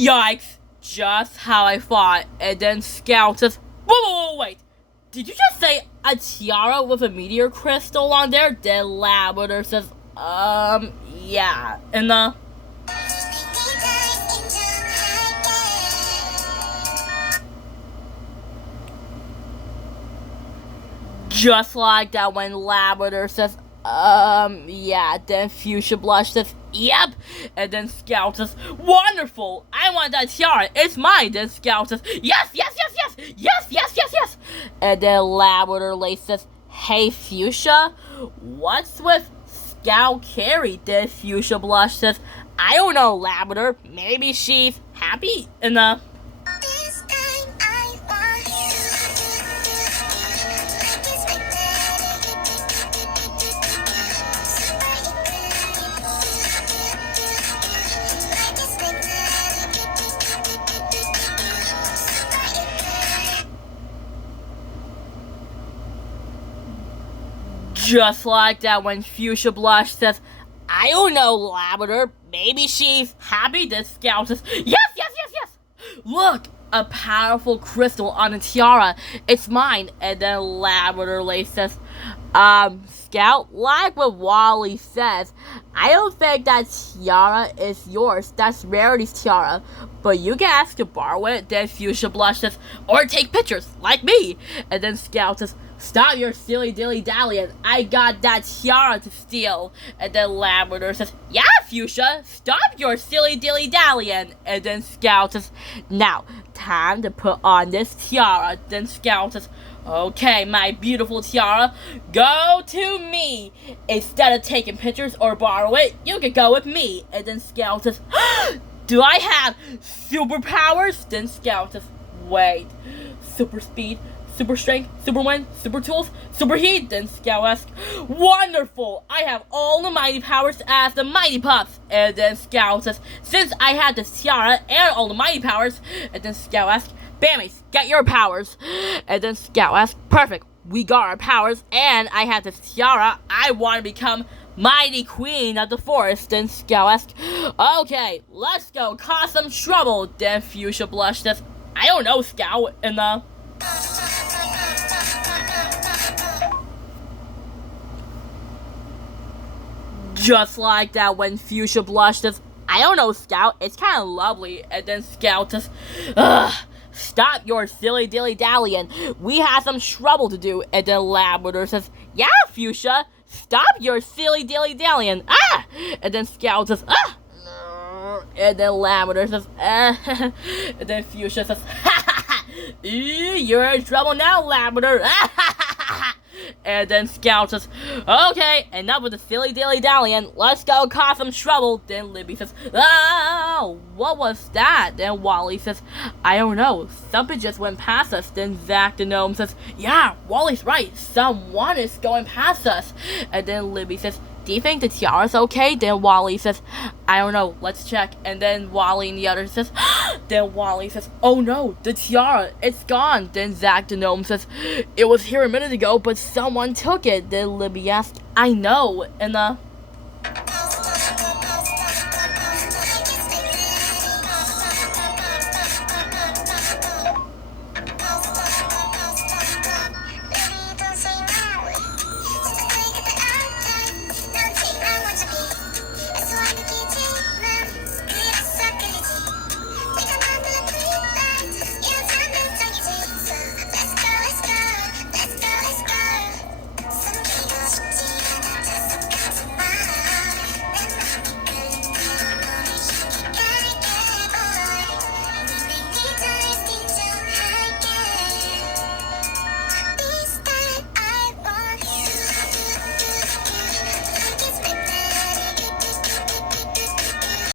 Yikes, just how I thought. And then Scout says, whoa, wait. Did you just say a tiara with a meteor crystal on there? Then Labrador says, yeah. And just like that when Labrador says, yeah, then Fuchsia Blush says, yep, and then Scout says, wonderful, I want that tiara, it's mine. Then Scout says, yes, and then Labrador Lace says, hey Fuchsia, what's with Scout Carrie? Then Fuchsia Blush says, I don't know, Labrador, maybe she's happy. And just like that when Fuchsia Blush says, I don't know, Labrador, maybe she's happy. Then Scout says, yes. Look, a powerful crystal on a tiara. It's mine. And then Labrador Lace says, Scout, like what Wally says, I don't think that tiara is yours. That's Rarity's tiara. But you can ask to borrow it. Then Fuchsia Blush says, or take pictures, like me. And then Scout says, stop your silly dilly-dallying. I got that tiara to steal. And then Labrador says, yeah, Fuchsia, stop your silly dilly-dallying. And then Scout says, now, time to put on this tiara. Then Scout says, okay, my beautiful tiara, go to me. Instead of taking pictures or borrow it, you can go with me. And then Scout says, do I have superpowers? Then Scout says, wait, super speed, super strength, super wind, super tools, super heat. Then Scout asks, wonderful, I have all the mighty powers as the Mighty Puffs. And then Scout says, since I had this tiara and all the mighty powers. And then Scout asks, Bammies, get your powers. And then Scout asks, perfect, we got our powers, and I have this tiara. I want to become Mighty Queen of the Forest. Then Scout asks, okay, let's go cause some trouble. Then Fuchsia Blush says, I don't know, Scout. And just like that when Fuchsia Blush says, I don't know, Scout, it's kind of lovely. And then Scout says, ugh, stop your silly dilly-dallying. We have some trouble to do. And then Labrador says, yeah, Fuchsia, stop your silly dilly-dallying. Ah! And then Scout says, ah! And then Labrador says, and then Fuchsia says, you're in trouble now, Labrador. And then Scout says, okay, enough with the silly dilly-dallying. Let's go cause some trouble. Then Libby says, oh, what was that? Then Wally says, I don't know. Something just went past us. Then Zach the Gnome says, yeah, Wally's right. Someone is going past us. And then Libby says, do you think the tiara's okay? Then Wally says, I don't know, let's check. And then Wally and the other says, then Wally says, oh no, the tiara, it's gone. Then Zach the Gnome says, it was here a minute ago, but someone took it. Then Libby asks, I know. And